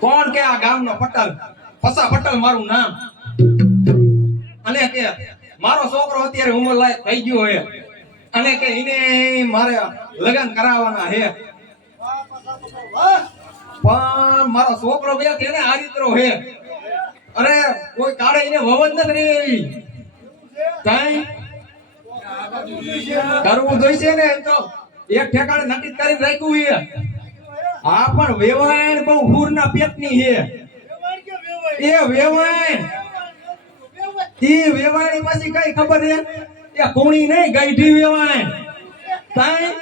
કોણ કે આ ગામનો પટેલ? પસા પટેલ મારું નામ. અને કે મારો છોકરો અત્યારે ઉંમર લાયક થઈ ગયો હે અને કે એને મારે લગ્ન કરાવવાના હે. પણ મારો છોકરો બે કે ને આરિત્રો હે. અરે કોઈ કાળે એને વવન નથી રહી. કઈ કરવું જોઈશે ને એમ તો એક ઠેકાણે નક્કી કરીને રાખ્યું હે. હા પણ વેવાણ બહુ હુરના પેટની હે. એ વેવાણ ઈ વેવાણી પાછી કઈ ખબર હે? એ કોણી નહીં, ગાઈઠી વેવાણ. તાઈ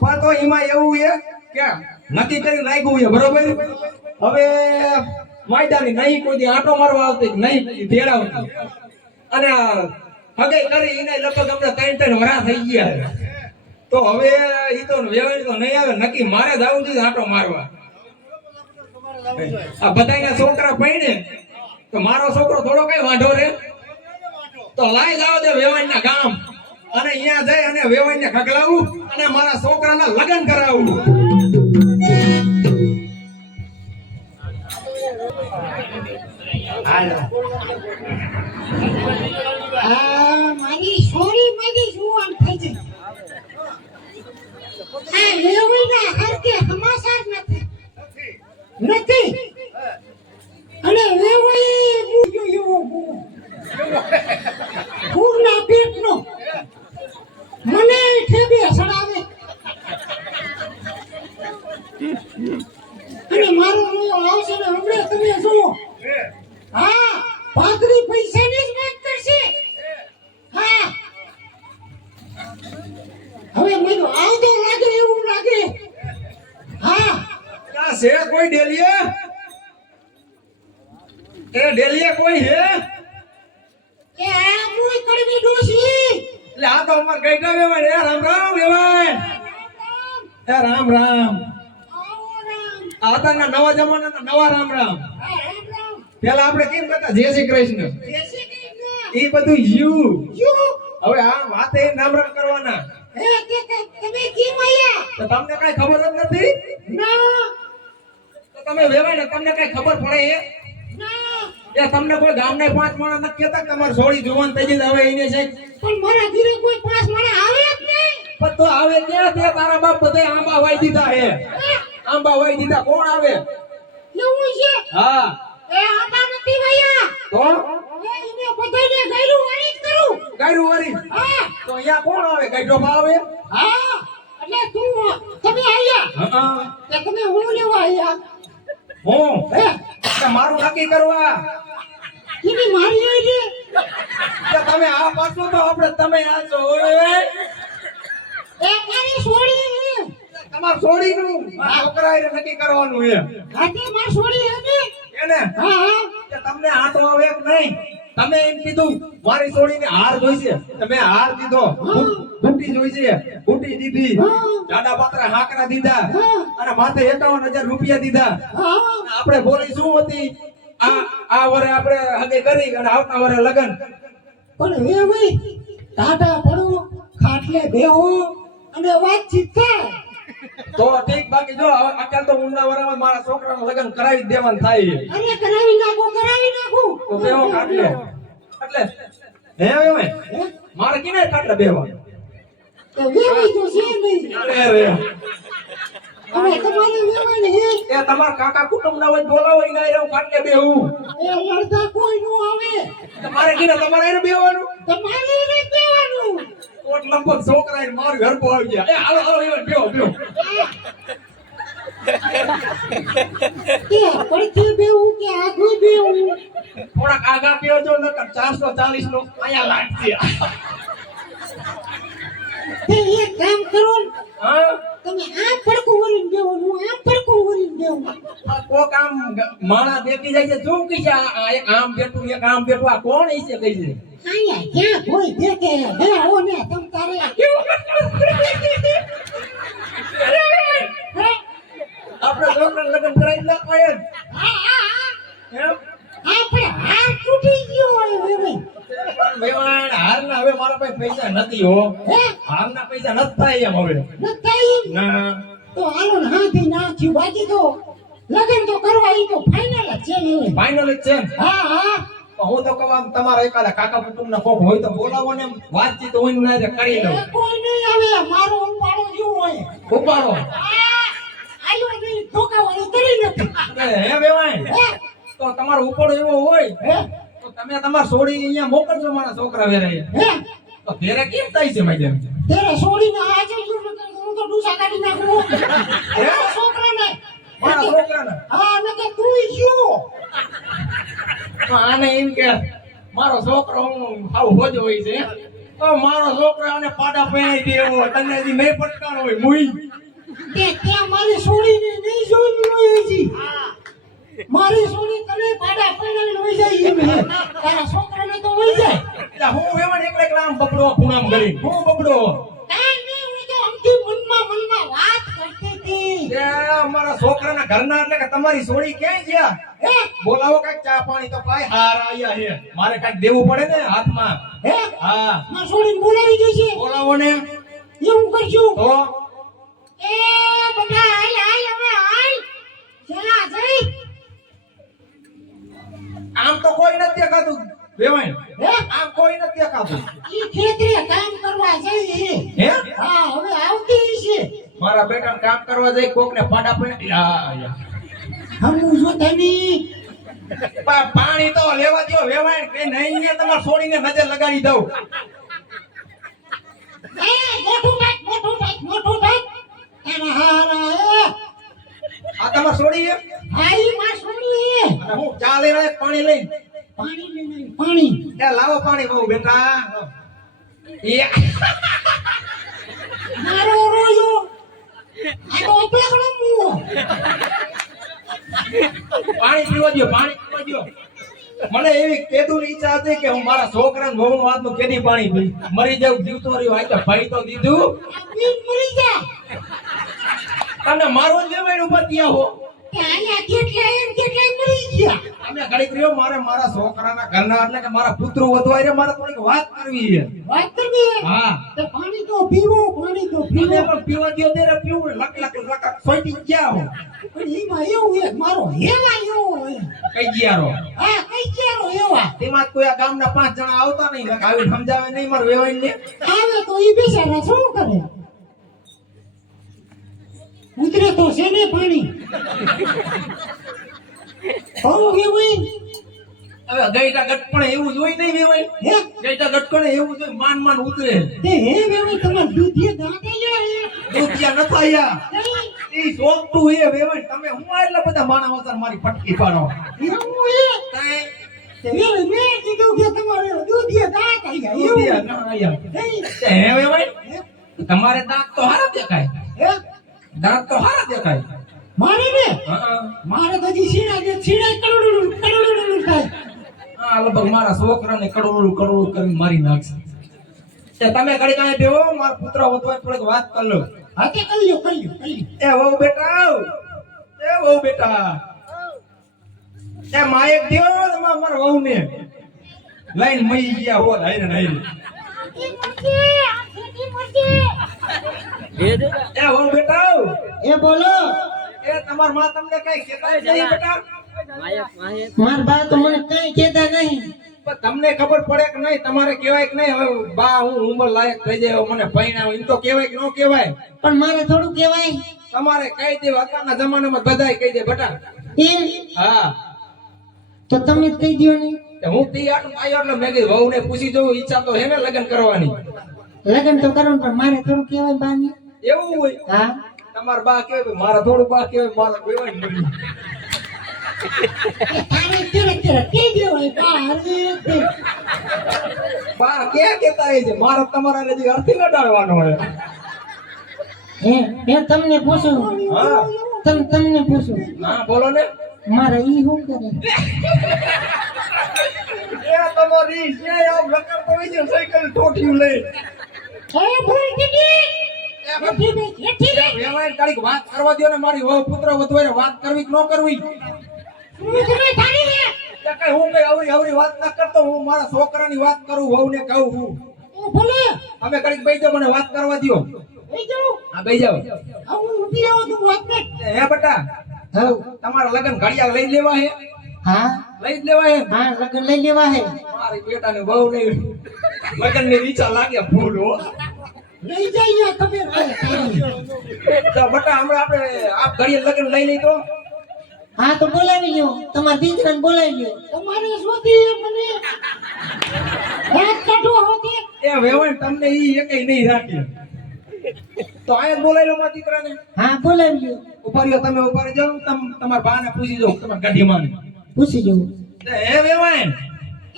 પણ તો એમાં એવું હે કે નક્કી કરીને રાખ્યું હે, બરોબર. હવે માયદાની નહીં કોઈ દી આંટો મારવા આવતી, નહીં તેડાવતી. અને હગે કરી એને લગભગ આપણે 3 વરા થઈ ગયા. તો હવે ઈ તો વેવાણી તો નહીં આવે, નક્કી મારે જ આવું જોઈએ આંટો મારવા. આ બધાના છોકરા પૈણે તો મારો છોકરો થોડો કઈ વાંઢો રે. તો લાઈ જાવ દે વેવાણના ગામ અને અહીંયા જઈ અને વેવાણને ખગલાવું અને મારા છોકરાના લગ્ન કરાવું. મારી સોરી મારી જુવાન થઈ ગઈ. આ વેવાઈના હરકે સમાચાર નથી. અને વેવાઈ મૂજો એવો પૂરના પેટનો મને ઠેબે સડાવે. અને મારો આવશે ને હમણાં તમે જુઓ. હા પાદરી પૈસાની જ વાત કરશે. હા હવે મને આવતો લાગે એવું લાગે. હા આ છે કોઈ ડેલીએ? એ ડેલીએ કોઈ હે? એ આ મુઈ કડવી ડોસી. એટલે આ તો અમાર ગઈટા વેવાણ. એ રામ રામ વેવાણ. એ રામ રામ. આ તાના નવા જમાનાના નવા રામ રામ. પેલા આપણે કેમ કહેતા જય શ્રી કૃષ્ણ. એ બધું યુ. હવે આ વાતે નામ રામ કરવાના. તમે કેમ આયા? તો તમને કઈ ખબર જ નથી? ના. તો તમે વેવાણ તમને કઈ ખબર પડે હે? ના. એ તમને કોઈ ગામના 5 માણસ નથી કહેતા કે તમાર સોળી જુવાન થઈ ગઈ હવે એને છે? પણ મારા ઘરે કોઈ 5 માણસ આવે જ નહીં. પણ તો આવે ક્યાં? તે તારા બાપ બધે આંબા વાઈ દીધા હે. આંબા વાઈ દીધા. કોણ આવે? એવું છે? હા. એ આંબા નથી ભૈયા. તો એને બધાને ગાયરું વાળી જ કરું. ગાયરું વાળી? હા. તો અહીંયા કોણ આવે? ગાયડો આવે? હા. એટલે તમે આયા. હા. તે તમે હું લેવા આયા. હું મારું નક્કી કરવા. કીધી મારી આવી કે તમે આ પાછો તો આપણે તમે આ છો. એ મારી છોડી. તમાર છોડીનું છોકરાએ નક્કી કરવાનું છે. હાથે માર છોડી હતી એને હા કે તમને આટો આવે કે નહીં? તમે એમ કીધું મારી છોડીને હાર જોઈશે. તમે હાર દીધો. બુટી જોઈશે. બુટી દીધી. જાડા પાત્રા હાકરા દીધા અને માથે 51,000 રૂપિયા દીધા. આપણે બોલી શું હતી? આ વરે આપણે હગે કરી અને આવતા વરે લગન. પણ હે ભાઈ ટાટા પડો ખાટલે બેહો અને વાતચીત થાય તો ઠીક. બાકી જો અત્યારે તો ઊંડા વરામાં મારા છોકરાનું લગન કરાવી જ દેવાનું થાય. અરે કરાવી નાખું તો બેહો કાટલે. એટલે હે ભાઈ મારે કિને કાટલે બેહવાનું? તો વેવી તો છે નહીં. અરે હવે તમારે વેવાને હે એ તમાર કાકા કુટુંબના હોય બોલાવો ઈ ગાય રહું કાટલે બેહું. એ લડતા કોઈ નો આવે. તમારે કિને તમારે એને બેહવાનું? તમારે એને કહેવાનું. કોટ લંબક છોકરા એને માર ઘર પર આવી ગયા. એ હાલો હાલો ઈવન બેહો બેહો. કે પડખે બેહું કે આગળ બેહું? થોડાક આગા બેહજો નકર 440 નો આયા લાગશે. તે એક કામ કરો ને, હા તમે આ પડખું વળીને બેહવાનું, આ પડખું વળીને બેહવું. કોક આમ માણા દેખી જાય છે શું કી છે? આ એક આમ બેઠું એક આમ બેઠું. આ કોણ ઈ છે કઈ છે? આયા ક્યાં કોઈ દેખે બેહો ને તમ તારે. આપણે છોકરાને લગ્ન કરાવી નાખાય જ. એમ આપણે હાર તૂટી ગયો હોય હવે. વેવાણ હારના હવે મારા પાસે પૈસા નથી હો. હે હારના પૈસા નથી થાય એમ હવે. નતાઈ ના તો આનો ને હાથી નાખ્યું બાકી તો લગન તો કરવા ઈ તો ફાઇનલ જ છે ને ફાઇનલ જ છે ને? હા હા હું તો કહું આમ તમારા એકાદા કાકા કુટુંબના કોક હોય તો બોલાવો ને, એમ વાતચીત હોય ને આજે કરી લઉં. એ કોઈ નહીં આવે મારો ઉપાડો જેવો હોય ઉપાડો. આયો નહીં ધોકાવાળી કરી નથી હે વેવાય, હે તો તમારો ઉપાડો એવો હોય હે તો તમે તમારા છોડી અહીંયા મોકલજો મારા છોકરા વેરે. હે તો ઘેરે કેમ થાય છે મારી જેમ? તેરે છોડીને આજે હું તો ડૂસા કાઢી નાખું હે છોકરાને મારા છોકરાને હા ને કે તું ગયો તો આને એમ કે મારો છોકરો હાવ હોજો હોય છે. તો મારો છોકરો આને પાડા પહેરાઈ દે એવો તને હજી નહીં પટકાનો હોય મુઈ. તે ત્યાં મારી છોડીને નહીં જોઈ હોય હજી મારી છોડી તને પાડા પડાઈને લઈ જાય એમ હે તારા છોકરાને તો લઈ જાય એટલે હું વેવાણ એકલા આમ બબડો ખૂણામ કરી હું બબડો. કાઈ નહીં હું તો અમથી મનમાં વાત કરતી હતી એ મારા છોકરાના ઘરના એટલે કે તમારી છોડી ક્યાંય ગયા? હે બોલાવો કાંઈક ચા પાણી તો પાય. હાર આયા હે, મારે કાંઈક દેવું પડે ને હાથમાં. હે હા મારી છોડીને બોલાવી જશે બોલાવો ને. એવું કરશું તો એ બધા હાલ હાલ હવે હાલ ચલા જઈ આમ તો કોઈ નથી દેખાતું વેવાણ, હે આમ કોઈ નથી દેખાતું. ઈ ખેતરે કામ કરવા જઈ હે હા હવે આવતી છે મારા બેટાને કામ કરવા જઈ કોકને પાડા પડે. હમું જો તની પાણી તો લેવા દ્યો વેવાણ કે નહીં ને તમારે છોડીને નજર લગાડી દઉં. એ મોટું ટાઈટ તારા હારા એ આ તમારે છોડી હે? આઈ માં છોડી અને હું ચા લઈને આયો, પાણી લઈને. પાણી લઈને પાણી એ લાવો પાણી બહુ બેટા. એ મારો રોયો આ તો ઉપલાકડો મુઓ પાણી પીવા દ્યો, પાણી પીવા દ્યો. મને એવી કેદુની ઈચ્છા હતી કે હું મારા છોકરાને બહુ વાતનું કેદી પાણી પી મરી જાઉં જીવતો રહ્યો. આ તો ભાઈ તો દીધું આ પીન મરી જા અને મારો જ વેવાણ ઉપર ત્યાં હો. કે આયા કેટલા મરી ગયા અમે ઘડીક રહ્યો, મારે મારા છોકરાના ઘરના એટલે કે મારા પુત્રો વધવાય રે, મારે થોડીક વાત કરવી છે. વાત કરવી હા તો પાણી તો પીવો પાણી તો પીને પીવો પણ પીવા દ્યો તેરે પીવું લક લક લક સોટી ગયા હો. પણ એમાં એવું એક મારો હેવા એવો હોય કઈ ગયા રો હા કઈ કેરો એવા તેમાં જ કોઈ આ ગામના 5 જણા આવતા નહીં, આવીને સમજાવે નહીં મારા વેવાઈને. આવે તો ઈ બિચારા શું કરે ઉતરે તો છે ને પાણી બહુ વેવાઈ હવે ગઈટા ગટપણે એવું જોઈ નહીં વેવાઈ. હે ગઈટા ગટપણે એવું જોઈ માન માન ઉતરે. તે હે વેવાઈ તમાર દૂધિયે દાંતે લ્યા હે દુધિયા ન થાયા ઈ સોંપતું હે વેવાઈ. તમે હું આટલા બધા માણા વગર મારી ફટકી પાડો. એવું હે કાંઈ તે વેવાઈ મેં કીધું કે તમારે દૂધિયે દાંત આયા દુધિયા એવું ન આયા. હે તે હે વેવાઈ, તમારે દાંત તો હારા દેખાય, હે દાંત તો હારા દેખાય. મારે ને હા મારે તો જી સીડા કરોડું થાય હા લગભગ મારા છોકરાને કરોડું કરોડું કરીને મારી નાખશે. તે તમે ઘડી કાંઈ બેહો, મારા પુત્ર વધવાય થોડીક વાત કર લો. હાથે કલ્યો એ વહુ બેટા, એ વહુ બેટા, એ માયક દ્યો ને મારા વહુને લઈને મઈ ગયા હો હાઈરે ને હાઈરે. એ વહુ બેટા, એ બોલો એ તમાર માં તમને કઈ કહેતા નહીં બેટા? માર બા તો મને કઈ કહેતા નહીં પણ તમને ખબર પડે કે નહીં? તમારે કહેવાય કે નહીં હવે બા હું ઉંમર લાયક થઈ જાય મને પૈણાવ, એમ તો કહેવાય કે ન કહેવાય? પણ મારે થોડું કહેવાય તમારે કહી દે, અત્યારના જમાનામાં બધાય કહી દે બેટા. એમ હા તો તમે જ કહી દો ને તે હું તી આટલું આવ્યો એટલે મેં કીધું વહુને પૂછી જોઉં, ઈચ્છા તો હે ને લગ્ન કરવાની? લગન તો કરો પણ મારે થોડું કહેવાય બાને એવું હોય? હા તમારા બા કહેવાય મારા થોડું બા કહેવાય મારા કહેવાય નહીં. તારે તેરે કહી દેવાય બા હરે બા ક્યાં કહેતા હોય છે? મારા તમારા નજીક અર્થી લડાડવાનો હોય. હે તમને પૂછું હા તમને પૂછું હા બોલો ને. મારે ઈ શું કરે એ તમારી છે આમ લગન તો હોય છે સાયકલ ઠોઠિયું લઈ. એ ભૂલ દીદી વેવાઈને કાઢીક વાત કરવા દ્યો ને, મારી વહુ પુત્ર વધવાય વાત કરવી કે ન કરવી? તે કઈ હું કઈ અવરી અવરી વાત ના કરતો, હું મારા છોકરાની વાત કરું, વહુને કહું હું. ભલે અમે કડીક બેસી જાઓ, મને વાત કરવા દ્યો. એ જાઓ હા બેસી જાઓ. હું ઊભી આવો તું વાત કર. હે બેટા હઉ. તમારા લગન ઘડિયાળ લઈ લેવા હે હા લઈ જ લેવા હે હા લગન લઈ લેવા હે. મારી બેટાને બહુ નહીં લગન ની ઈચ્છા લાગે ફૂલ હો લઈ જઈએ તમે તો બેટા હમણાં આપણે આ ઘડિયાળ લગન લઈ લઈ તો હા તો બોલાવી લ્યો તમારા દીકરાને બોલાવી લ્યો. તમારે શોધી મને રાત કાઢો હોતી. એ વેવણ તમને ઈ એકેય નહીં રાખે તો આયા બોલાવી લો મારા દીકરાને હા બોલાવી લ્યો. ઉભા રહ્યો તમે ઉભા રહી જાઓ તમારા બાને પૂછી જાઓ તમારા ગાડીમાં પૂછી જવું. હે વેવાણ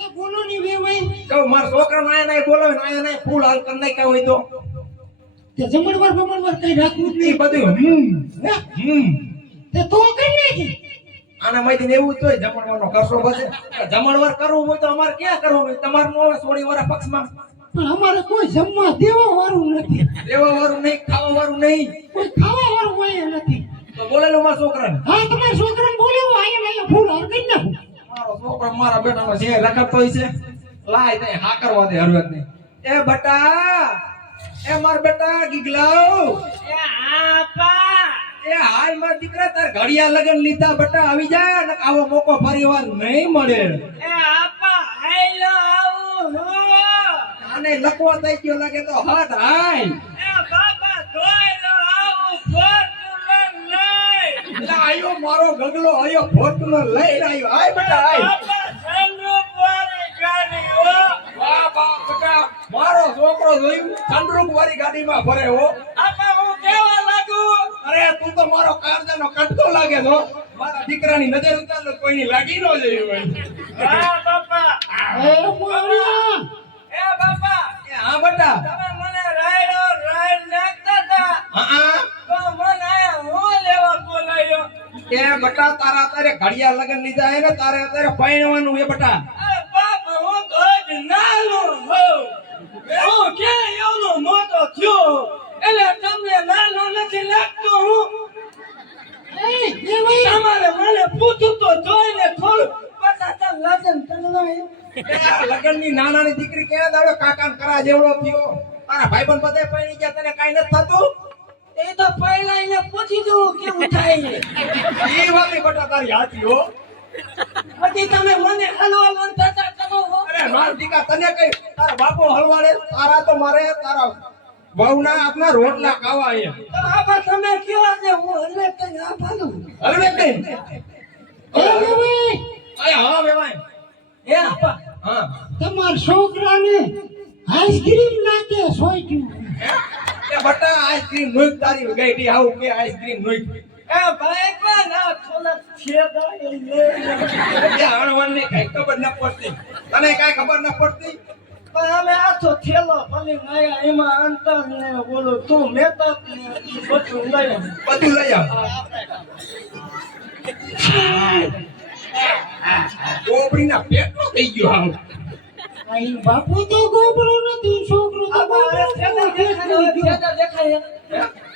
એ બોલો ની વેવાઈ. કહું મારા છોકરાને આયા નહીં બોલાવે ને આયા નહીં ફૂલ હાલ કરી નાખ્યા હોય તો તે જમણવાર કઈ રાખવું જ ઈ નહીં. બધું તે તો કઈ નાખી. આના માંથી એવું જ હોય જમણવારનો કરશો બસે જમણવાર કરવું હોય તો અમારે ક્યાં કરવું હોય તમારે નો આવે 16 વાળા પક્ષમાં પણ અમારે કોઈ જમવા દેવા વાળું નથી. દેવા વાળું નહીં ખાવા વાળું નહીં કોઈ ખાવા વાળું હોય નથી. તો બોલેલો મારા છોકરાને હા તમારા છોકરાને બોલાવો. અહીંયા ફૂલ હાર કરી નાખો. મારો છોકરો મારા બેટાનો જે રખડતો હોય છે લાય તઈ હા કરવા દે હરવત ને એ બટા એ માર બેટા ગીગલાવ એ આપા. એ હાય માર દીકરા તાર ઘડિયા લગન લીધા બટા આવી જા ને આવો મોકો ફરીવાર નહીં મળે એ આપા આઈલો આવું હો. આને લખવા થઈ ગયો લાગે તો હાથ હાય એ બાપા ધોઈલો આવું ફોર્ચ્યુનર લઈ. એટલે આયો મારો ગગલો આયો ફોર્ચ્યુનર લઈને આવ્યો હાય બેટા હાય બાપા સનરૂફ વાળી ગાડી હો. વાહ વાહ બેટા મારો છોકરો જોયું ચંદ્રુક વાળી ગાડીમાં ફરે હો આપા હું કેવા લાગુ. અરે તું તો મારો કારજાનો કટકો લાગે છો મારા દીકરાની નજર ઉતાર લો કોઈની લાગી ન જાય હોય હા બાપા. એ મોરિયા. એ બાપા એ હા બેટા તમે મને રાઈડ નાખતા હતા. હા તો મને આયા હું લેવા બોલાયો. એ બેટા તારા અત્યારે ઘડિયા લગન લીધા હે ને તારે અત્યારે પૈણવાનું હે બેટા અરે બાપા હું તો જ નાનો હોઉં. હું ક્યાં એવનો મોટો થયો એટલે તમને નાનો નથી લાગતો હું. તમારે મને પૂછું તો જોઈને થોડું પતા લગન કરવાય. લગનની નાનાની દીકરી ક્યાં આવે કાકાને કરા જેવડો થયો તારા ભાઈબંધ બધે પૈણી ગયા તને કાઈ નથી થતું એ તો પહેલા એને પૂછી જવું કેવું થાય. ઈ વાલી બેટા તારી હાથી હો પછી તમે મને હલવાલન થતા કરો હો. અરે માર દીકા તને કઈ તારા બાપો હલવાડે તારા તો મારે તારા બહુના આપના રોટલા ખાવા હે તો આબા તમે કયો છે હું હલવે કઈ આ ભાગું. હલવે કઈ એ વેવાઈ. અરે હા વેવાય એ આપા હા તમાર છોકરાને આઈસ્ક્રીમ નાખે સોઈટ્યું. એ બટા આઈસ્ક્રીમ નોઈ તારી ગઈડી આવું કે આઈસ્ક્રીમ નોઈ એ ભાઈ પણ આ થોડા છેદા એ લે. એ હણવણની કઈ ખબર ન પડતી તને કઈ ખબર ન પડતી પણ અમે આ તો થેલો ભલી નાયા એમાં અંતર ને બોલો તું મેતા ને ઈ બધું લઈ આવ. બધું લઈ આવ ગોબડીના પેટનો થઈ ગયો આવ આઈ બાપુ તો ગોબરો નથી છોકરો તો ગોબરો દેખાય.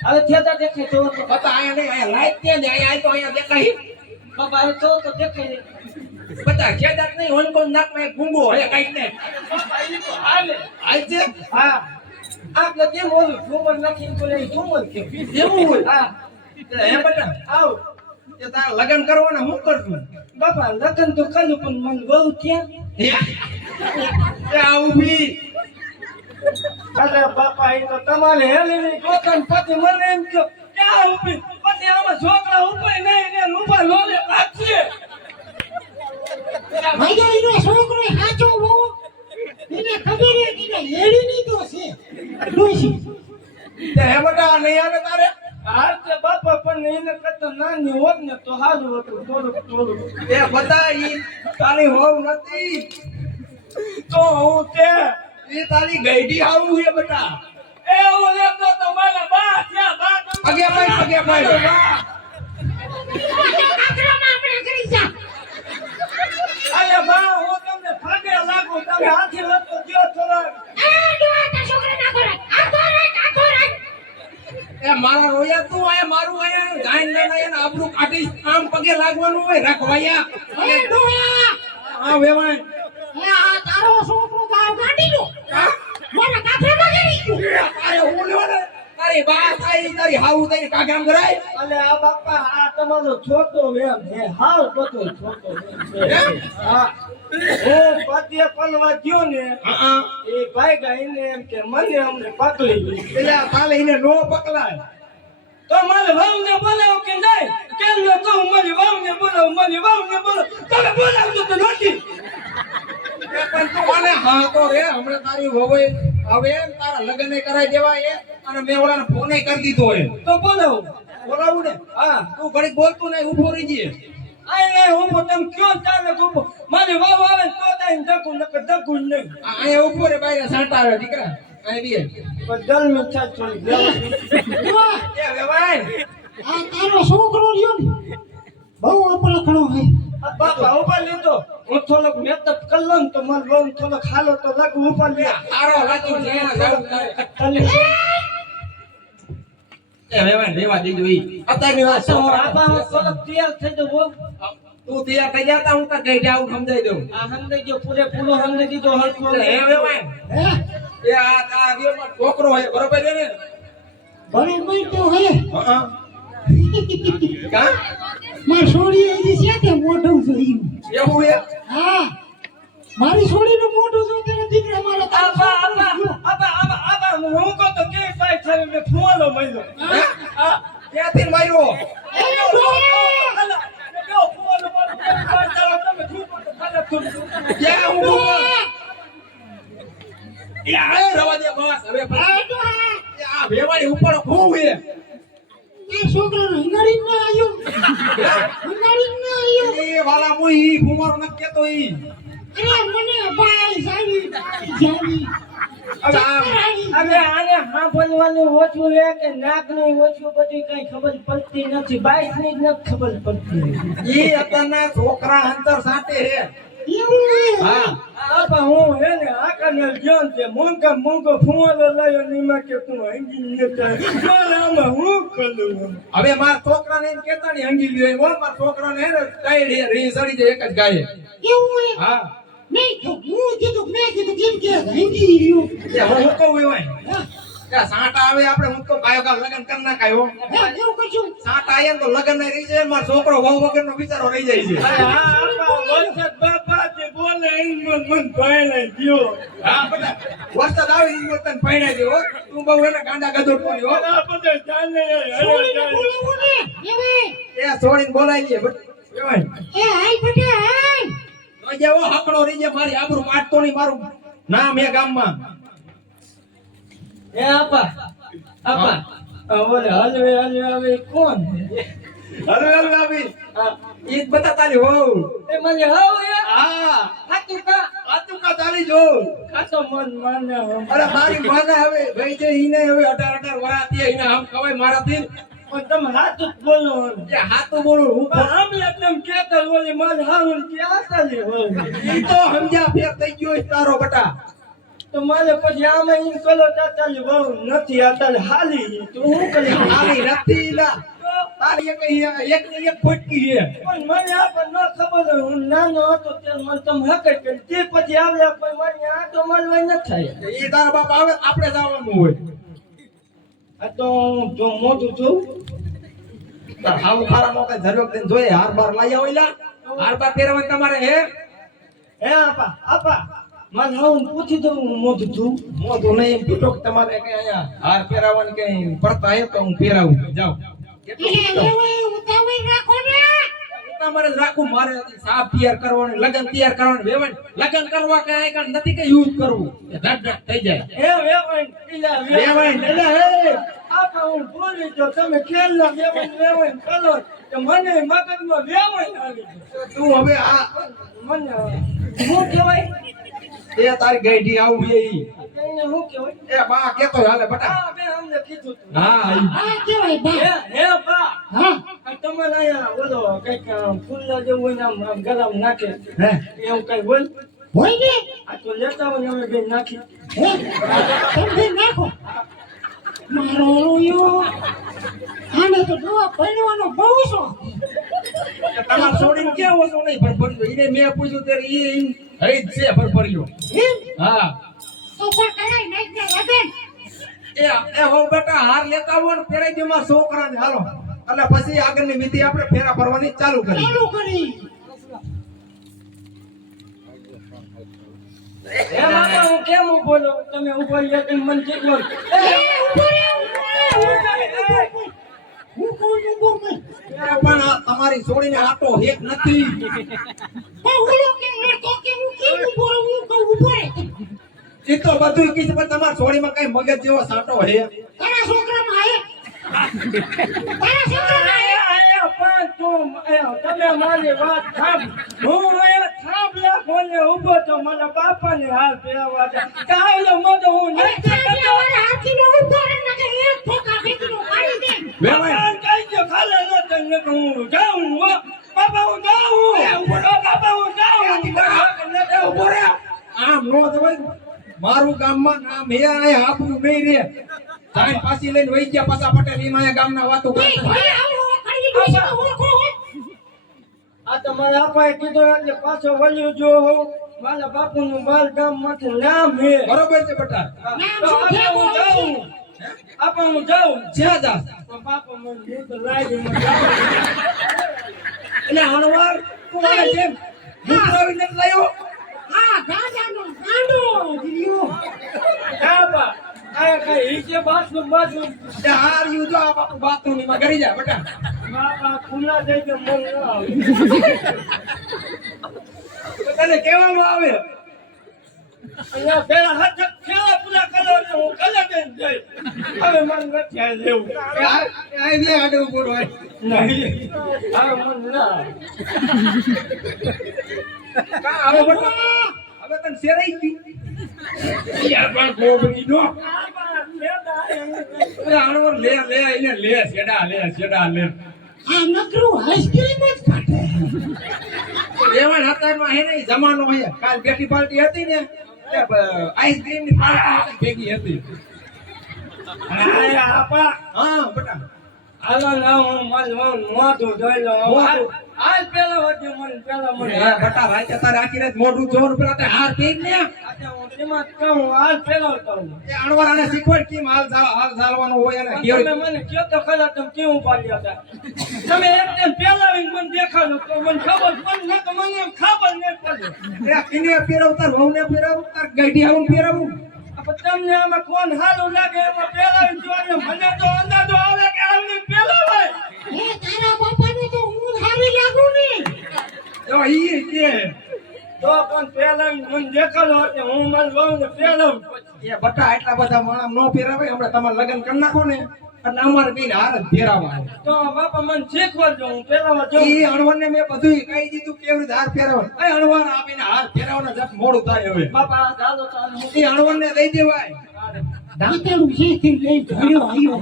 હવે થેતા દેખાય તો બતા આયા નહીં આયા લાઈટ કે ને આયા તો આયા દેખાય બાબા એ તો દેખાય. બતા ખેદાત નહીં હોન કોણ નાક માં ગુંગો હે કઈ ને બાબા ઈ તો હાલે. આઈ છે હા આપણે કેમ ઓલું ઝુમર નાખીને બોલે ઝુમર કે એવું હોય હા હે બટા આવ. તે તાર લગન કરવાના હું કરશું બાપા લગન તો કરું પણ મને બહુ ત્યાં. એ આ ઊભી અરે બાપા એ તો તમારે હેલીની ગોતન પછી મને એમ કહો ક્યાં ઊભી પછી આમાં છોકરા ઊભી નહીં ને ઊભા લોલે પાછે. ભાઈ એનો છોકરો સાચો બહુ એને ખબર હે કે લેડીની તો છે ડોશી. તે હે બટા નહીં આવે તારે હાલ તે બાપા પણ એને કરતા નાની હોત ને તો હાલું હતું થોડુંક. એ બતા ઈ તારી હોવ નથી તો હું તે એ તારી ગઈડી આવું હે બટા એ ઓલે તો તમારા બા છે બા પગે પાડ અરે બા હું તમને ભાગે લાગુ તમે હાથી લતો જો થોડા. એ મારા રોયા તું આયા મારું આયા ગાયન લઈને આયા આબરૂ કાઢી આમ પગે લાગવાનું હોય રાખવાયા હા વેવાય તારે હું લેવાને તારી તારી બા થાય તારી હાઉ તારી કાકામ કરાય અલે આ બાપા આ તમારો છોટો એમ હે હાવ બધો છોટો એમ છે. હા હું પતિએ પલવા ગયો ને હા એ ભાઈ ગાઈને એમ કે મને અમને પકડી લીધી. એટલે આ કાલે એને નો પકલાય તો મારે વાવને બોલાવો કે નહીં કેમ ન કહું મારી વાવને બોલાવો તમે બોલાવજો તો નથી. એ પણ તું મને હા તો રે હમણાં તારી વહુએ હવે તારા લગ્ન કરાવી દેવાય અને મેં ઓલાને ફોન કરી દીધો હે તો બોલાવો. બોલાવું ને હા તું ઘડીક બોલતું નહીં ઊભો રહી જઈએ આય હું તમે કયો ચાલે ગુબો મારી વાવ આવે તો તાઈ ધકું નકર ધકું નહીં. અહીંયા ઊભો રે બાયરે સાંટા આવે દીકરા અહીં બી બદલ મીઠા છોડી એ વેવાય આ તારો છોકરો રહ્યો ને બહુ અપલખણો હે બાપા ઉભા લીધો હું થોડોક મેકઅપ કરી લઉં તો મારો લોન થોડોક હાલો તો લાગુ ઉભા લે તારો લાગી જ્યાં જાવ એ વેવાય રેવા દેજો ઈ અત્યારની વાત તો છોકરા આબા હું થોડોક તૈયાર થઈ જવો. તું તૈયાર થઈ જાતા હું તો ગઈ જાઉં સમજાઈ દઉં આ હંદે જો પૂરેપૂરો હંદે દીધો હરખો એટલે એ વેવાય હે એ આ તારીઓમાં છોકરો હોય બરોબર છે ને બરોબર તો હે હા કા મારી છોડી એની સાથે મોઢું જોયું એવું હે હા મારી છોડીનું મોઢું જોઈ તેના દીકરા મારા આબા હું કહું તો કે પાઈ થાય મે ફોલો મળ્યો. હે? ક્યાંથી માર્યો ક્યાં હું એ આ રવા દે બસ હવે એ આ વેવાડી ઉપર ખૂબ હે છોકરાનો હંગાડી ના આવ્યો હંગાડી ના આવ્યો એ વાલા મુઈ ઈ ફુમારો ન કેતો ઈ અરે મને ભાઈ સારી જાવી હવે આને સાંભળવાનું ઓછું હે કે નાકનું ઓછું બધું કઈ ખબર પડતી નથી. બાઈકની જ નથી ખબર પડતી. ઈ અત્યારના છોકરા અંતર સાથે હે એવું હે હા આબા હું હે ને આકાને ગયો ને તે મોંઘો ફુવાલો લાયો ને એમાં કે તું હંગી નતા આમાં હું કરું હવે મારા છોકરાને એમ કેતા ની હંગી લ્યો એમ હો મારા છોકરાને હે ને કઈ રી સડી જાય એક જ ગાય એવું હે હા નહીં તો હું કીધું મેં કીધું કેમ કે હંગી રહ્યો એ હું કહું એવાય કે સાંટા આવે આપણે હું તો કાયો કા લગન કર નાખાયો હે એવું કશું સાંટા આયા ને તો લગન નહીં રહી જાય મારો છોકરો વહુ વગરનો બિચારો રહી જાય છે અરે હા આબા વરસાદ બાપા તે બોલે એમ મન ભાઈ ગયો. હા બધા વરસાદ આવી ગયો તને પૈણા દે હો તું બહુ એને ગાંડા ગદોડ પડી હો આ બધા જાને છોડીને બોલાવો ને એવે એ છોડીને બોલાઈ લે એવાય એ હાલ બેટા હાલ તો જેવો હકડો રહી જાય મારી આબરૂ કાઢતો નહીં મારું નામ એ ગામમાં એ આપા ઓલે હલવે આવે કોણ હલો હલો આવી ઈ જ બતા તારી હો એ મને હાવ યાર હા હાતું કા આતું કા તારી જો કાતો મન માને અરે મારી માના હવે ભાઈ જે ઈને હવે 18 વરાતી ઈને આમ ખવાય મારાથી પણ તમે હાતું જ બોલો એ હાતું બોલું હું પણ આમ તમે કેતા ઓલી માન હાવું કે આતાલી હોય ઈ તો સમજ્યા ફેર થઈ ગયો છે તારો બટા તો મારે પછી આમાં ઈન કલો તાતાલી બહુ નથી આતાલી હાલી તો હું કરી આલી નથી લા તારી એક ને એક ફટકી છે પણ મને આ પણ ન ખબર હોય. હું નાનો હતો ત્યારે મને તમે હકત કરી તે પછી આવ્યા પણ મને આ તો મળવા ન થાય. ઈ તારા બાપ આવે આપણે જવાનું હોય આ તો જો મોટું છું તાર હાવ ખારા નો કઈ ધર્યો દઈને જોઈએ હાર બાર લાયા હોય લા હાર બાર પહેરવાનું તમારે હે હે આપા મને હું પૂછી દઉં હું મોટું છું મોઢું નહીં પૂછો કે તમારે કઈ અહીંયા હાર પહેરાવાની કઈ પડતા હે તો હું પહેરાવું જાવ એટલે એવે ઉતાવળ રાખો ને તમારે રાખું મારે સાફ તૈયાર કરવાનું લગન તૈયાર કરવાનું વેવણ લગન કરવા કઈ કઈ નથી કે યુઝ કરવું એ ધડ થઈ જાય હે વેવણ પીલા વેવણ એટલે હે આપા હું બોલી તો તમે ખેલના વેવણ કરો કે મને મગજમાં વેવણ આવી તું હવે આ મને શું કહેવાય એ તારી ગઈઢી આવું એ ઈ. એને શું કહેવાય એ બા કેતો હાલે બટા હા બે અમને કીધું તું. હા ઈ. આ કેવાય બા હે બા હા આ તમારે અહીંયા બોલો કઈક ફૂલના જેવું હોય ને આમ ગરમ નાખે હે એવું કઈ બોલ હોય ને આ તો લેતા હોય ને અમે બે નાખી હે તમે નાખો મારો યો આને તો દવા પૈણવાનો બહુ શોખ તમાર છોડીને કેવો છો નહીં ભરભર્યો ઈને મેં પૂછ્યું ત્યારે ઈ હઈ જ છે ભરભર્યો એમ હા તો પણ કરાય નાખ ને લગન એ હો બેટા હાર લેતા આવો ને ફેરાઈ દે માં છોકરાને હાલો એટલે પછી આગળની વિધિ આપણે ફેરા ફરવાની ચાલુ કરી ચાલુ કરી એ મામા હું કેમ ઉભો રહું? તમે ઉભો રહ્યા તમે મને શીખવો. હું કોણ ઉભો નહીં પણ આ તમારી છોડીને આટો હેક નથી પણ ઓલો કેમ લડતો કે હું કેમ ઉભો રહું હું કહું ઉભો રહે એ તો બધું કીધું પણ તમારી છોડીમાં કઈ મગજ જેવો સાટો હે તારા છોકરામાં આયે તારા છોકરામાં આયે પણ તું તમે મારી વાત સાંભળ. હું અહીંયા થાંભલા ખોલે ઊભો તો મને બાપાને હાલ ફેરવવા દે. કાવલો મતો હું અરે નથી કરતો. તારા હાથીનો ઉભો રહે નકર એક ઠોકા ફેંકીને મારી દે બાપા કઈ દો ખાલે ન તને હું જાઉં હો. બાપા હું જાઉં. બાપા હું જાઉં. ઉભો રે આમ નો દવાય મારું ગામમાં નામ હે આ આપણું નહીં રે જાણ પાછી લઈને વઈ ગયા પાછા પટેલ ઈ માયા ગામના વાતો એ કરતા ભાઈ આવો કરી દીધું ઓળખો આ તો મારા આપાએ કીધું એટલે પાછો વળ્યો જો હું. મારા બાપુનું બાર ગામમાંથી નામ હે. બરોબર છે બેટા તો આપા હું જાઉં. આપા હું જાઉં. જ્યાં જા પણ બાપા મને ભૂત લાગી મને જાઉં. એટલે હણવાર તું આવે કેમ મુકરાવી નથી લાયો હા ગાંડાનો ગાંડો જીયો બાપા આ કઈ હિચે બાથરૂમ બાથરૂમ. તે હાર યુ જો આ બાપુ બાથરૂમ માં કરી જા બેટા બાપા ખુલ્લા થઈ ગયો મન ન આવે. તો તને કહેવામાં આવે અહીંયા પેલા હાથ ખેલા પૂરા કરો એટલે હું કલે જઈને જઈ. હવે મન નથી આ લેવું. આ ને આડે ઉભો હોય નહીં હવે મન ના આવે. કા આવે બેટા હવે તને શેરાઈ ગઈ યાર પણ ગોબડી નો બાપા લેતા અરે હણવાર લે લે એને લે છેડા લે આ નકરું આઈસ્ક્રીમ જ કાઢે એવા નાતામાં હે ને જમાનો હે કાલ બેટી પાર્ટી હતી ને આઈસ્ક્રીમ ની પાર્ટી ભેગી હતી આયા આપા હા બેટા હાલો ના હું મોઢું જોઈ લઉં. મોઢું? હાલ પેલા વધ્યો મને પેલા મને એ બેટા રાતે તારે આખી રાત મોઢું જોવાનું પેલા તે હાર પીન ને આજે હું તેમાં જ કહું હાલ ફેરવતો હું. એ અણવરાને શીખવાડ કેમ હાલ ચાલવાનો હોય અને તમે કેવી મને કયો તો ખરા તમે કેવું પાડ્યા હતા. તમે એકદમ પેલાવીને મને દેખાડો તો મને ખબર પડે ને તો મને એમ ખબર નહીં પડે. એ કિને ફેરવતા વહુને ફેરવતા ગઈડી આવું ફેરવું પણ તમને આમાં કોણ સારું લાગે એમાં પેલાવી જોઈને મને તો અંદાજો આવે કે આમને પેલાવાય. હે તારા બાપાને તો હું હારી લાગુ ને એવો ઈ કે તો પણ પેલાવી મને દેખાડો એટલે હું મારી વહુને પેલાવું પછી. એ બટા એટલા બધા માણસ નો ફેરવે હમણાં તમારે લગ્ન કરી નાખો ને એટલે અમારે કઈ હાર જ ફેરવવા તો બાપા મને શીખવાડજો હું પેલાવા જાઉં. ઈ અણવરને મેં બધું કહી દીધું કેવી રીતે હાર ફેરવવા એ અણવર આપીને હાર ફેરવવાનો જક મોડું થાય હવે બાપા ચાલો ચાલો. ઈ અણવરને દઈ દેવાય દાંતેડું શેથી લઈ ધર્યો આયો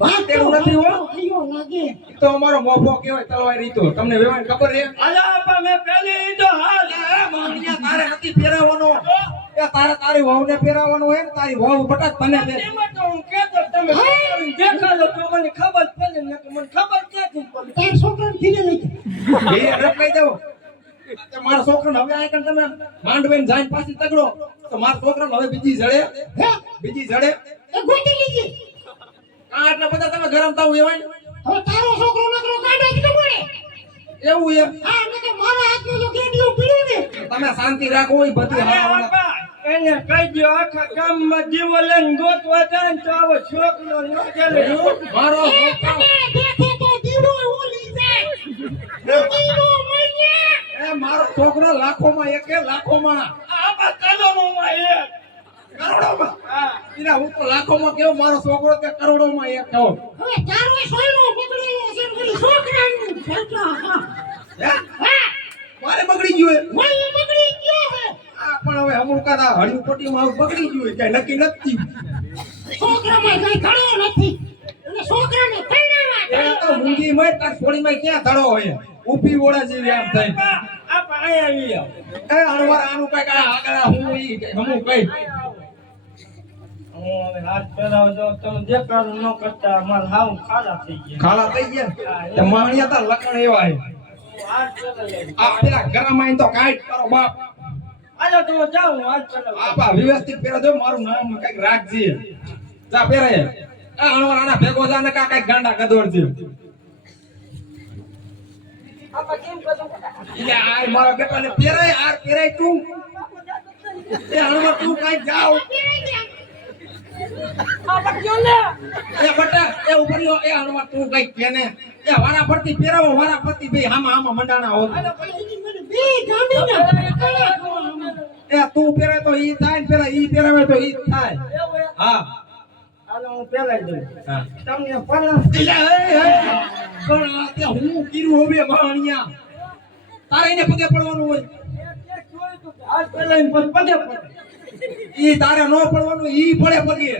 દાંતેડું નથી હો. આયો લાગે ઈ તો અમારો મોભો કહેવાય તલવાર રીતો તમને વેવાય ખબર છે અલા આપા મેં પેલી તો હાલ માણિયા તારે નથી ફેરવવાનો એ તારી વહુને ફેરવવાનો હોય ને તારી વહુ બટા તને દે એમાં તો હું કહેતો તમે પેલાવીને દેખાડો તો મને ખબર પડે ને તો મને ખબર ક્યાંથી પડે. તાર છોકરાને ધીરે લઈ જા એ રટ લઈ જાવ તે મારા છોકરાને હવે આ કણ તમે માંડવીને જાઈને પાછી તગડો તો મારા છોકરાને હવે બીજી જડે હે બીજી જડે એ ગોતી લીધી આ એટલા બધા તમે ગરમ થાવ એવાય હવે તારો છોકરો નકરો ગાંડો જ ન પડે એવું એમ હા નકર મારા હાથનો જો ગેડીઓ પીડ્યો ને તમે શાંતિ રાખો એ બધું અરે હા આપા એને કહી દો આખા ગામમાં દીવો લઈને ગોતવા જાય ને તો આવો છોકરો ન ચાલે. મારો એ તમે દેખો તો દીવો ઓલી જાય દીવો મને એ મારો છોકરો લાખોમાં એકે લાખોમાં આપા કરોડોમાં એક. કરોડોમાં હા એના હું તો લાખોમાં કેવો મારો છોકરો તે કરોડોમાં એક થયો હવે તારો સોયલો બગડેલો છે પેલી છોકરાનું છોકરા હા હે હા મારે બગડી ગયું એ. મને બગડી ગયો હે આ પણ હવે અમુક કાદા હળિયું પટ્ટીમાં આવું બગડી ગયું કઈ નક્કી નથી છોકરામાં કઈ ઘણો નથી અને છોકરાને પરણાવવા એ તો મૂંગી મય તાર છોડીમાં ક્યાં ધડો હોય ઊભી ઓળા જેવી આમ થઈ આપા આપા અહીંયા આવી આવો. એ અણવાર આનું કઈક આ આગળ હું ઈ હમું કઈ હું હવે હાથ ફેરાવજો તમે દેખાડો ન કરતા મારા હાવ ખાડા થઈ ગયા. ખાલા થઈ ગયા ને તે માણિયા તાર લકણ એવા હે હું હાથ ફેરાવી. આ પેલા ગરમ આઈને તો કાઢ તારો બાપ હાલો તો હું જાઉં હાથ ફેરાવવા. આપા વ્યવસ્થિત પેલા દો મારું નામ કઈક રાખજે જા પહેરાય આ અણવર આના ભેગો જા ને કા કઈ ગાંડા ગદોડ છે આપા કેમ કરું એટલે આ મારા બેટાને પહેરાય આર પહેરાય તું એ અણવર તું કઈ જાવ આપા ક્યો લે એ બટા એ ઉપરિયો એ અણવર તું કઈ કેને એ વારા ફરતી પહેરાવો વારા ફરતી બે આમાં મંડાણા હો બે ગાંડીના એ તું પહેરે તો ઈ થાય ને પેલા ઈ પહેરાવે તો ઈ થાય એવું હે હા હાલો હું પેલાઈ દઉં હા તમને પણ એટલે પણ આ તે હું કીરું હોવે માણિયા તારે એને પગે પડવાનું હોય આજ પેલાઈ પગે પડે ઈ તારે નો પડવાનું ઈ પડે પગે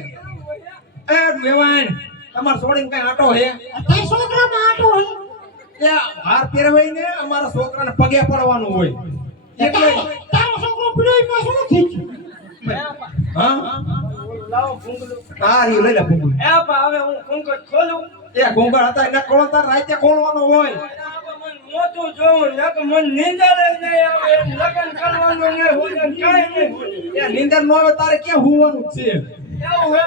એ વેવાણ તમાર છોડીને કઈ આટો હે તે છોકરામાં આટો હોય એ હાર પહેરવાય ને અમારા છોકરાને પગે પડવાનું હોય એટલે તારો છોકરો પીડોયમાં શું થઈ હા લાવો ભૂંગળું હા ઈ લઈ લે ભૂંગળું. એ આપા હવે હું ભૂંગળ ખોલું એ ઘોંઘા હતા એને કોણ તાર રાતે કોણવાનો હોય આપા મન મોટું જોઉં નક મન નીંદર જ નહીં આવે લગન કરવાનું નહીં હોય કાઈ નહીં એ નીંદર નો આવે તારે ક્યાં હુવાનું છે એવું હે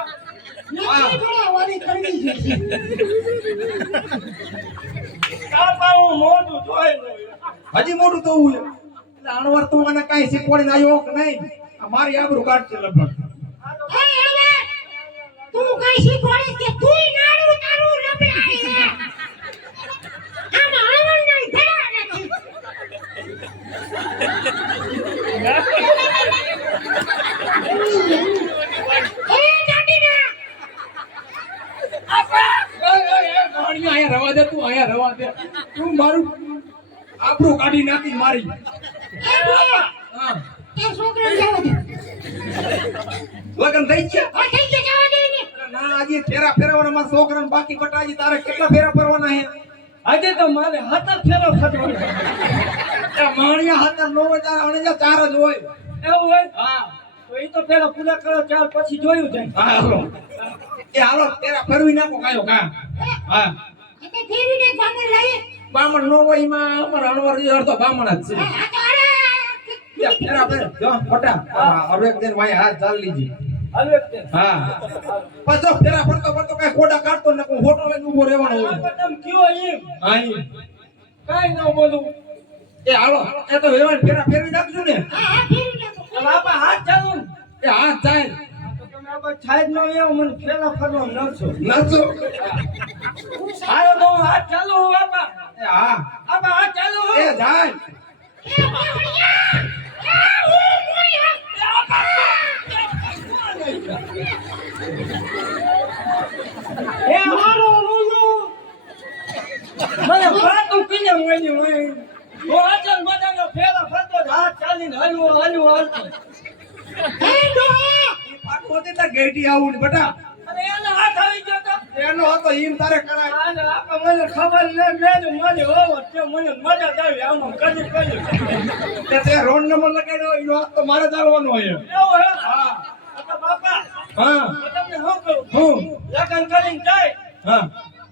નથી થોડા વારી કરવી છે આપા હું મોટું જોઈ લઉં હજી મોટું તો હું એટલે અણવર તું મને કાઈ શીખવાડીને આવ્યો કે નહીં આ મારી આબરૂ કાઢશે લગભગ એ હવે તું કઈ શીખવાડીશ કે તુંય નાડું તારું રબડાઈ છે આમાં આવણ નહીં ભેળા નથી એ દાદીના અહીંયા રવા દે તું અહીંયા રવા દે તું મારું આબરૂ કાઢી નાખી મારી હા તે છોકરાને જવા દે લગન થઈ ગયા આ થઈ ગયા જવા દે ને ના આજે ફેરા ફેરવાના મારા છોકરાને બાકી બટાજી તારે કેટલા ફેરા ફરવાના હે આજે તો મારે હાથ ફેરો ફટવાનો એ માણિયા હાથર નો હોય તારે અણજા ચાર જ હોય એવું હોય હા તો એ તો પેલા પૂરા કરો ચાર પછી જોયું જાય હા હાલો એ હાલો ફેરા ફેરવી નાખો કાયો કા હા એટલે ફેરીને ગામમાં લઈ બામણ નો હોય એમાં અમારા અણવર અડધો બામણ જ છે આ તો અરે એ ફેરા ફેર જો ફટા હવે એક દિન વાય હાથ ચાલ લીજી હવે તે હા પાછો ફેરા ફરતો ફરતો કઈ ખોડા કાઢતો ને કોઈ હોટો લઈને ઊભો રહેવાનો હોય આપા તમે કયો એમ હા ઈ. કાઈ ન બોલું એ હાલો એ તો વેવાણ ફેરા ફેરવી નાખજો ને આ ફેરી નાખો હવે આપા હાથ ચાલુ ને. એ હાથ જાય તો તમે આપા છાજ ન આવ્યો મને ફેરા ફરવા નડશો નાચો આયો તો હું હાથ ચાલુ હું આપા એ હા આપા હાથ ચાલુ હું. એ જાય એ બાવળિયા આ હું મોયા એ મારો રૂલો મને પાટું કીને મળ્યું હોય હું અચલ મજાનો ફેરા ફરતો જ હાથ ચાલીને હલવો હાલતો એ ડોહા એ પાટો હોતે તાર ગેટી આવું ને બટા અને એનો હાથ આવી ગયો તો એનો હતો ઈમ તારે કરાય આને આપા મને ખબર ન લેજો મને હોવો તે મને મજા જ આવી આમ કદી તે રોડ નંબર લગાડ્યો ઈનો હાથ તો મારે ચાલવાનો હોય એવું હે હા તો બાપા હા તો તમને શું કહું હું લગન કરીને જાય હા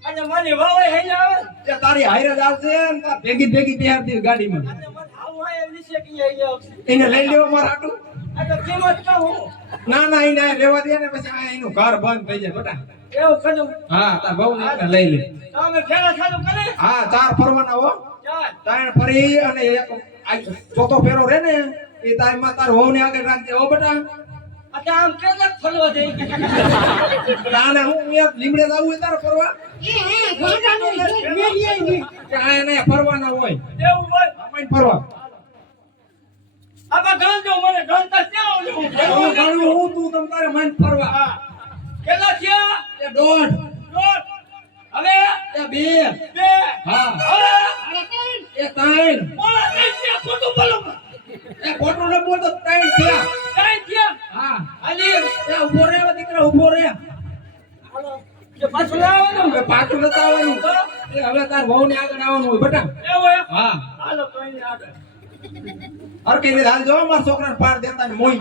અને મારી વાવે હઈ આવે એ તારી હાઈરે જ આવશે ને તાર ભેગી ભેગી બેહારતી ગાડીમાં અને મને આવું આયા વિશે કે હઈ આવશે એને લઈ લેવા મારા હાટું આ તો કિંમત કહું ના ના એને આ લેવા દે ને પછી આ એનું ઘર બંધ થઈ જાય બટા એવું કરું હા તાર બહુ ને લઈ લે તો અમે ફેરા ચાલુ કરે હા ચાર ફરવાના હો ચાલ તાણ ફરી અને એક આ ચોથો ફેરો રે ને એ તારમાં તાર વહુને આગળ રાખજે હો બટા એટલે આમ કેદક ફરવા જઈ આને હું એક લીમડે જાવું હોય તારે ફરવા એ ગાંડાનો મેરી આવી કે આ એને ફરવાના હોય એવું હોય આપણે ફરવા આપા ગાંજો મને ગાંતા ક્યાં ઓલું હું જાણું હું તું તમ તારે મન ફરવા કેટલા થયા એ દોઢ દોઢ હવે એ બે બે હા હવે એ ત્રણ બોલા નહીં થયા ખોટું બોલો એ ખોટું ન બોલતો ત્રણ થયા કાંઈ થયા હા હાલી એ ઉભો રે દીકરા ઉભો રે હાલો જે પાછું લાવવાનું હવે પાછું નતા આવવાનું એ હવે તાર વહુ ને આગળ આવવાનું હોય બટા એવું હે હા હાલો તો અહીં આગળ અર કે હાલ જો મારા છોકરાને પાડ દેતા ને મોઈ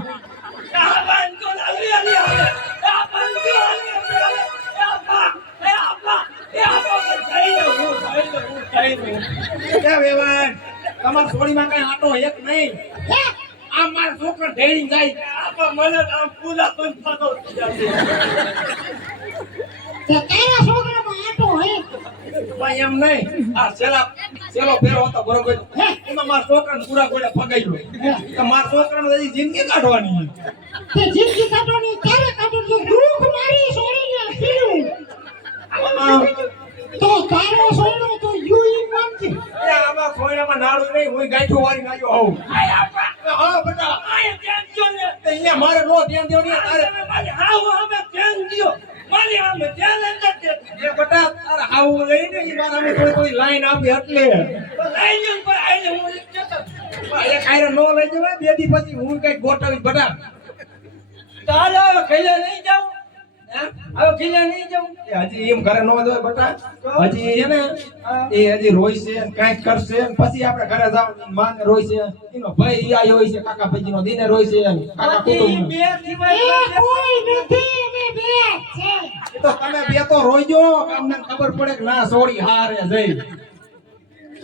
આ બંધો લાવી આલી આવે આ બંધો આલી આવે આપા થઈ ગયું એ વેવાણ તમાર સોડીમાં કઈ આટો એક નહીં આ મારા છોકરા ઢેળી જાય આપા મને આમ પૂરા તો ફાટો થઈ જશે. તે તારા છોકરામાં આટો હે ભાઈ એમ નહીં આ છેલ્લો ફેરો હતો બરોબર એમાં મારા છોકરાને પૂરા ગોળે ફગાઈ ગયો તો મારા છોકરાને હજી જિંદગી કાઢવાની તે જિંદગી કાઢવાની તારે કાઢવાની દુઃખ મારી છોડીને પીડું તો તારો છોડો તો યુઈ માનજે એ આમાં ખોયડામાં નાડું નહીં હું ગાંઠો વાળી નાખ્યો હોઉં હા બેટા આય ધ્યાન દ્યો ને. અહીંયા મારે નો ધ્યાન દેવું નહીં તારે મારી હાવ હવે ધ્યાન દ્યો. મારી આમે ધ્યાન જ નથી દેતું. એ બેટા તારે આવું લઈને ઈ મારા અમે થોડી લાઈન આપી એટલે તો લઈ લ્યો ને ભાઈ, આઈને હું એક જતો. એ કાયરે નો લઈ જવાય બે દી પછી હું કઈક ગોઠવી બેટા તારે હવે ખીલે નહીં જાઉં? હવે ખીલે નહીં જાઉં? એ હજી એમ ઘરે નો દોય બેટા હજી છે ને એ હજી રોય છે કાંઈક કરશે પછી આપણે ઘરે જાવ માને રોય છે એનો ભાઈ ઈ આયો હોય છે કાકા ભાઈનો દીને રોય છે કાકા બધી કુટુંબ બે સિવાય એ કોઈ નથી ને બે છે તો તમે બે તો રોઈજો અમને ખબર પડે કે ના સોડી હારે જઈ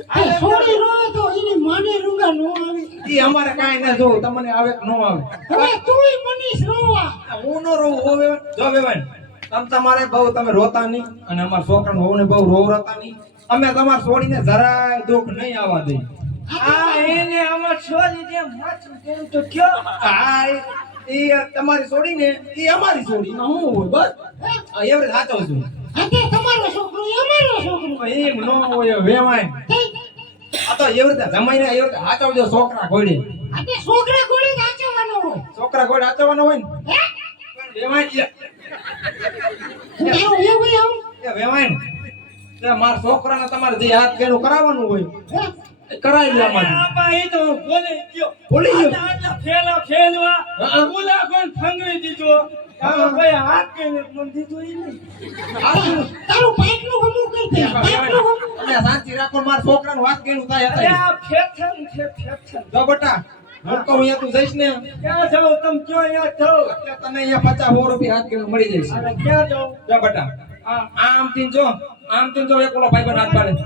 આ છોડી રોય તો એની માને રૂંગા નો આવે ઈ અમારે કાંઈ ના જોવું તમને આવે કે નો આવે હવે તુંય મનીષ રોવા હું નો રોવું હોવે જો વેવાય તમ તમારે બહુ તમે રોતા નહીં અને અમારા છોકરાને વહુને બહુ રોવરાતા નહીં અમે તમારે છોડીને જરાય દુઃખ નહીં આવવા દઈએ આ એને આમાં છોડી દે માથું કેમ તો કયો. હા એ તમારી છોડીને એ અમારી છોડી હું હોય બસ એવડે સાચો છું આતે તમારો છોકરો અમારો છોકરો એમ નો હોય વેવાય આ તો એવી રીતે જમાઈને એવી રીતે હાચવજો છોકરા ઘોડે આતે છોકરા કોળી નાચવાનો હોય છોકરા ઘોડે હાચવવાનો હોય ને હે વેવાય તારો એવું આવું એ વેવાય ને તે મારા છોકરાને તમારે જે હાથ કેનું કરાવવાનું હોય હે એ કરાવી લે અમારે આપા એ તો ભૂલી ગયો. ભૂલી ગયો? આટલા ફેલા ફેલવા હા. ગુલા કોણ ફંગવી દીધો. હવે ભાઈ હાથ કઈને પણ દીધું ઈ નહીં. તારું પાટલું હમું કરી દે પાટલું હમું તમે શાંતિ રાખો મારા છોકરાનું વાત કેનું થાય અરે અત્યારે આ ફેફન છે ફેફન. જો બેટા હું કહું અહીંયા તું જઈશ ને ક્યાં જાઓ તમે કયો અહીંયા જાઓ. એટલે તને અહીંયા 50 રૂપિયા હાથ કેનું મળી જશે અને ક્યાં જાઓ. જો બેટા આમ થી જો એક ઓલો ભાઈ હાથ પાડે તો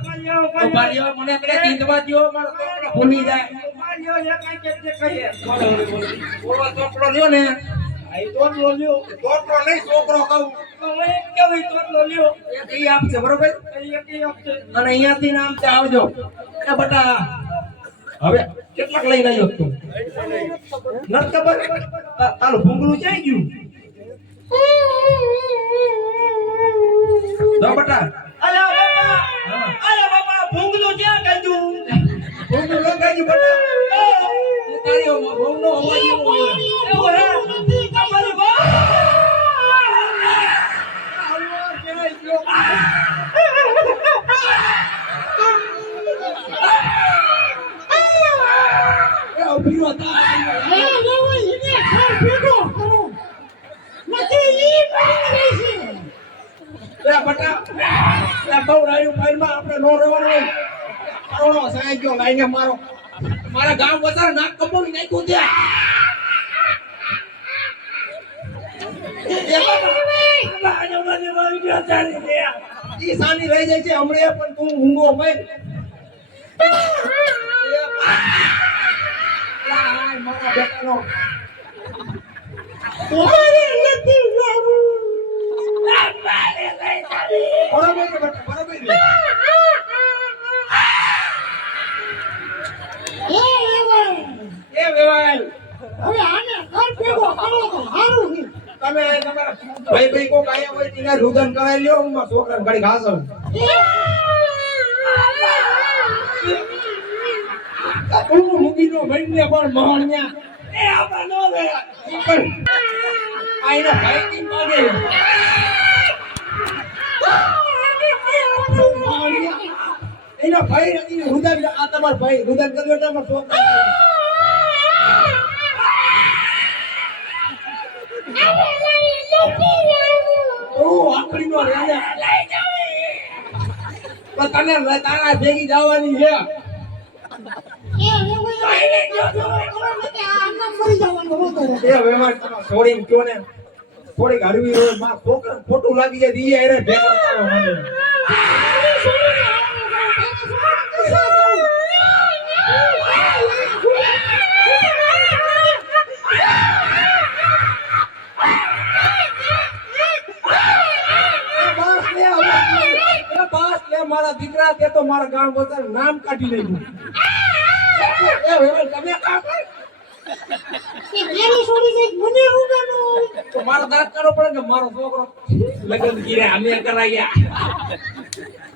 પાડ્યો મને પેલા કીધવા દ્યો મારો છોકરો ભૂલી જાય માર્યો એ કાંઈ કે તે કહીએ. ઓલો છોકરો લ્યો ને આ ઈ તોડલો લ્યો. છોકરો નહીં છોકરો કહું તમે એક કેવો ઈ તોડલો લ્યો. એક ઈ આપશે બરોબર એ એક ઈ આપશે. અને અહીંયાથી ને આમ ત્યાં આવજો એ બેટા હવે કેટલાક લઈને આવ્યો તું નત ખબર તારું ભૂંગળું ક્યાં ગયું જો બેટા અલા બાપા ભૂંગળું ક્યાં કાઢ્યું? ભૂંગળું લગાડ્યું બેટા એ તારી ભૂંગળો અવાજ એવો હોય એવું હે? તમારી બા એ ઉભી હતા હે લેવો એને ખાર પીડો કરો નથી ઈ પડી રહી છે એ બેટા એ બહુ રાયું ફાઈલમાં આપણે નો રહેવાનું હોય કરોડો સાઈ ગયો લાઈને મારો મારા ગામ વસાર નાક કપોડી નાખ્યું ત્યાં ઈ સાની રહી જાય છે હમણે પણ તું ઊંઘો ભાઈ મારા બેટાનો ઓરે નથી લાવું બરોબર છે બેટા બરોબર છે એ લેવો એ વેવાય હવે આને ઘર ભેગો કરો તો સારું છે તમે તમારા ભાઈ કોક આયા હોય તેને રુદન કરાવી લ્યો હું મારા છોકરાને ઘડી ઘાસવ તું મૂકી દો ભાઈને પણ મોહણ્યા એ આપા નો લે. પણ આઈના ભાઈ ની માગે એના ભાઈ નથી રુદન આ તમાર ભાઈ રુદન કર્યો એટલે અમારા છોકરા ઓ આખરી નો રાજા પણ તને તારા ભેગી જવાની છે એ વેવાણ તમે છોડીને કયો ને થોડીક હરવી હોય માં છોકરા ખોટું લાગી જાય દી અરે ભેગા થવા માંડે મારા દીકરા તે તો મારા ગામ બધાનું નામ કાઢી નાખ્યું. એ હવે તમે કામ કરો. એ મારી છોડી છે મને ઉગાનું તો મારો દાંત કાઢવો પડે કે મારો છોકરો લગ્ન કર્યા અમે કરાયા.